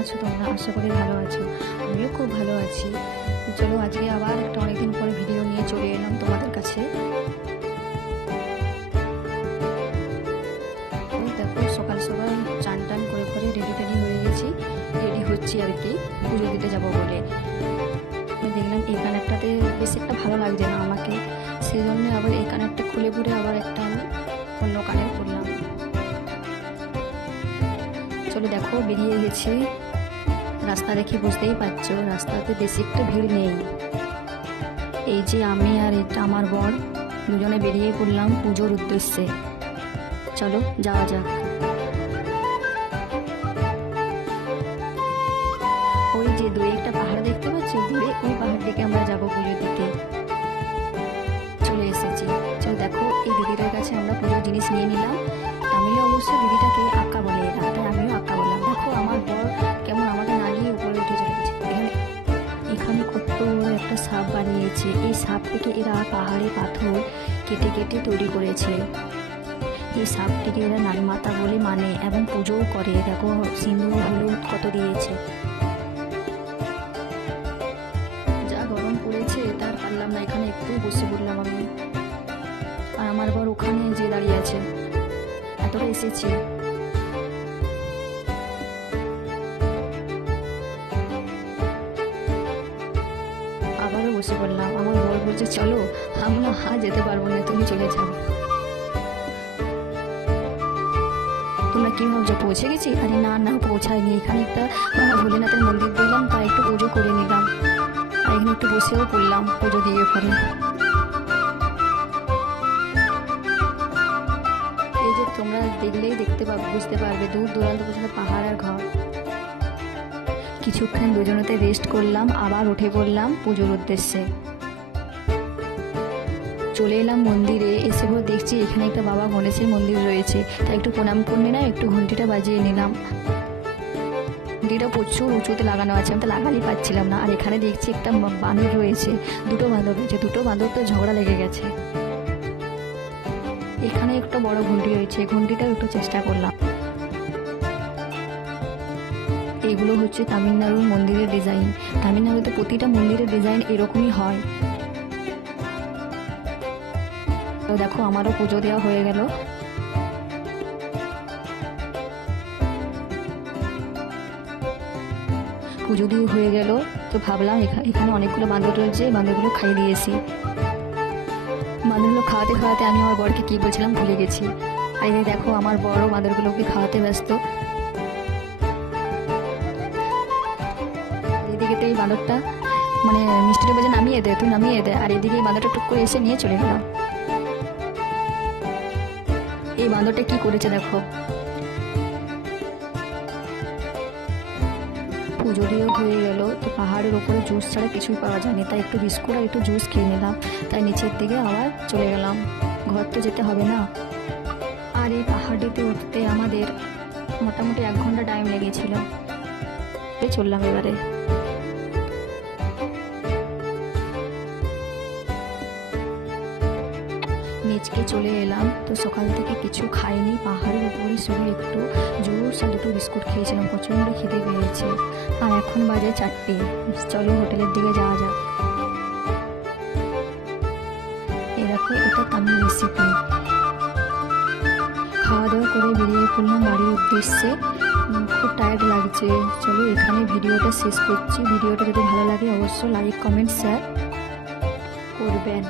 আছো তোমরা? আশা করি ভালো আছো। আমিও খুব ভালো আছি। চলো আজকে আবার একটা অনেকদিন পরে ভিডিও নিয়ে চলে এলাম তোমাদের কাছে। ওই দেখো সকাল সকাল চান টান করে রেডি হয়ে গেছি, রেডি হচ্ছি আর কি পুজো দিতে যাবো বলে। দেখলাম এই কানেরটাতে বেশ একটা ভালো লাগছে না আমাকে, সেই জন্য আবার এই কানেরটা খুলে পরে আবার একটা আমি অন্য কানের করলাম। চলো দেখো বেরিয়ে গেছি, রাস্তা দেখে বুঝতেই পারছো রাস্তাতে বেশি একটা ভিড় নেই। এই যে আমি আর এটা আমার বর দুজনে বেরিয়ে পড়লাম পুজোর উদ্দেশ্যে। চলো যাওয়া যাক। ওই যে দূরে একটা পাহাড় দেখতে পাচ্ছি, দূরে ওই পাহাড় দিকে আমরা যাবো পুজো দিতে। চলে এসেছি। চলো দেখো এই দিদিটার কাছে আমরা পুজোর জিনিস নিয়ে নিলাম। আমিও অবশ্য দিদিটাকে আঁকা বলে, তাই আমিও আঁকা বললাম। দেখো আমার বর কেমন আমাকে না নিয়ে উপরে উঠে চলে গেছে। এখানে কত একটা সাপ বানিয়েছে। এই সাপটিকে এরা পাহাড়ে পাথর কেটে কেটে তৈরি করেছে। এই সাপটিকে এরা নারী মাতা বলে মানে এবং পুজোও করে। দেখো সিঁদুর হলুদ কত দিয়েছে। যা গরম পড়েছে তার পারলাম না, এখানে একটু বসে পড়লাম আমি আর আমার বর ওখানে যে দাঁড়িয়ে আছে। এতটা এসেছি, আবারও বসে পড়লাম। আমার বর বলছে চলো, আমরা যেতে পারবো না, তুমি চলে যাও। তোমরা কি ভাবছো পৌঁছে গেছি? আরে না না, পৌঁছায়নি। এখানে একটা ভোলেনাথের মন্দির দেখলাম, তাই একটু পুজো করে নিলাম আর এখানে একটু বসেও পড়লাম পুজো দিয়ে পরে। এই যে তোমরা দেখলেই দেখতে পাবে, বুঝতে পারবে দূর দূরান্ত পর্যন্ত পাহাড় আর ঘর। কিছুক্ষণ দুজনেতে রেস্ট করলাম, আবার উঠে পড়লাম পুজোর উদ্দেশ্যে। চলে এলাম মন্দিরে। এসে পর দেখছি এখানে একটা বাবা গণেশের মন্দির রয়েছে, তাই একটু প্রণাম করে নিলাম, একটু ঘন্টিটা বাজিয়ে নিলাম। ঘন্টিটা প্রচুর উঁচুতে লাগানো আছে, আমি তো লাগাতেই পারছিলাম না। আর এখানে দেখছি একটা বাঁদর রয়েছে, দুটো বাঁদর রয়েছে, দুটো বাঁদর তো ঝগড়া লেগে গেছে। এখানে একটা বড় ঘন্টি রয়েছে, ঘন্টিটাও একটু চেষ্টা করলাম। এগুলো হচ্ছে তামিলনাড়ুর মন্দিরের ডিজাইন। তামিলনাড়ুতে প্রতিটা মন্দিরের ডিজাইন এরকমই হয়। তো দেখো আমারও পুজো দেওয়া হয়ে গেল। পুজো দিয়ে হয়ে গেল, তো ভাবলাম এখানে অনেকগুলো বাঁদর রয়েছে, বাঁদরগুলো খাইয়ে দিয়েছি। বাঁদরগুলো খাওয়াতে খাওয়াতে আমি আমার বরকে কি বলছিলাম ভুলে গেছি। আর এই দেখো আমার বড় বাঁদরগুলোকে খাওয়াতে ব্যস্ত। এদিকে তো এই বাঁদরটা মানে মিষ্টিটা বলছে নামিয়ে দে, তুই নামিয়ে দে, আর এদিকে এই বাঁদরটা টুক করে এসে নিয়ে চলে গেল। এই বাঁদরটা কি করেছে দেখো। পুজো দিয়ে হয়ে গেল, তো পাহাড়ের ওপরে জুস ছাড়া কিছুই পাওয়া যায়নি, তাই একটু বিস্কুট আর একটু জুস খেয়ে নিলাম। তাই নিচের দিকে আবার চলে গেলাম, ঘর তো যেতে হবে না। আর এই পাহাড়টিতে উঠতে আমাদের মোটামুটি 1 ঘন্টা টাইম লেগেছিল। চললাম এবারে। নিচকে চলে এলাম, তো সকাল থেকে কিছু খাইনি, পাহাড়ের উপরে শুধু একটু জুস আর দুটো বিস্কুট খেয়েছিলাম। প্রচণ্ড খিদে পেয়েছে আর এখন বাজে 4টে। চলো হোটেলের দিকে যাওয়া যাক। এই দেখো এটা তামিল রেসিপি। খাওয়া দাওয়া করে বেরিয়ে পড়লাম বাড়ির উদ্দেশ্যে। খুব টায়ার্ড লাগছে। চলো এখানে ভিডিওটা শেষ করছি। ভিডিওটা যদি ভালো লাগে অবশ্যই লাইক কমেন্ট শেয়ার করবেন।